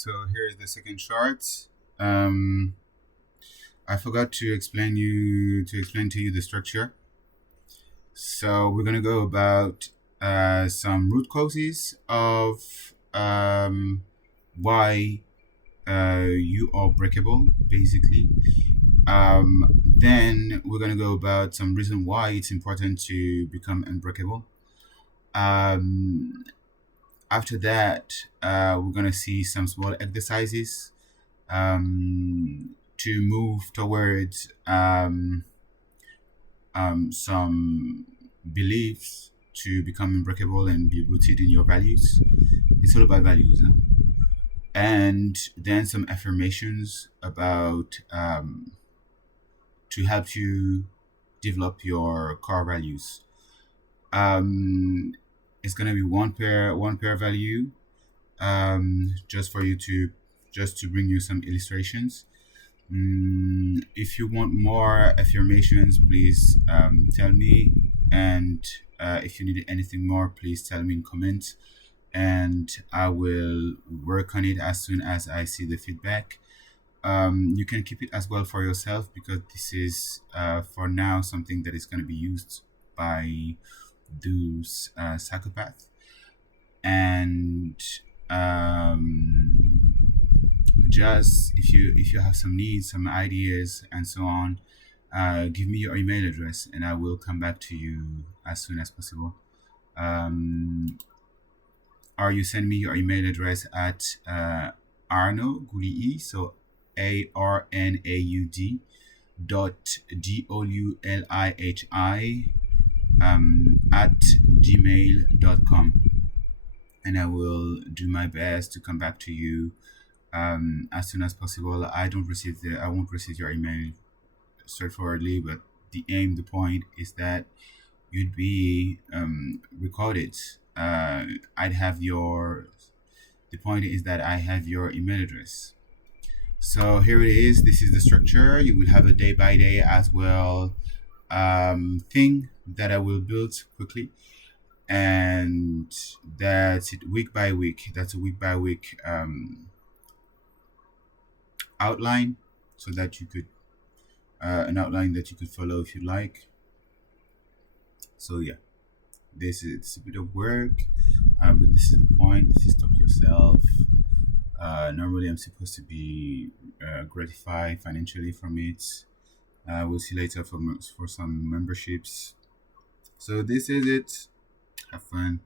So here is the second chart. Um, I forgot to explain to you the structure. So we're gonna go about some root causes of why you are breakable, basically. Then we're gonna go about some reason why it's important to become unbreakable. Um, After that, we're gonna see some small exercises to move towards some beliefs to become unbreakable and be rooted in your values. It's all about values. Huh? And then some affirmations about to help you develop your core values. Um, it's gonna be one pair value, just for you to just to bring you some illustrations. If you want more affirmations, please tell me. And if you need anything more, please tell me in comments. And I will work on it as soon as I see the feedback. You can keep it as well for yourself because this is, for now, something that is going to be used by those psychopaths. And just if you have some needs, some ideas, and so on, give me your email address and I will come back to you as soon as possible. Or you send me your email address at Arnaud Gouli, so ARNAUD .GOULIHI at gmail.com, and I will do my best to come back to you as soon as possible. I won't receive your email straightforwardly, but the point is that you'd be recorded. I'd have your. The point is that I have your email address. So here it is. This is the structure. You will have a day by day as well thing that I will build quickly, and that's it week by week. That's a week by week outline, so that you could an outline that you could follow if you like. So yeah, it's a bit of work, but this is the point. This is Stalk Yourself. Normally, I'm supposed to be gratified financially from it. We'll see later for some memberships. So this is it. Have fun.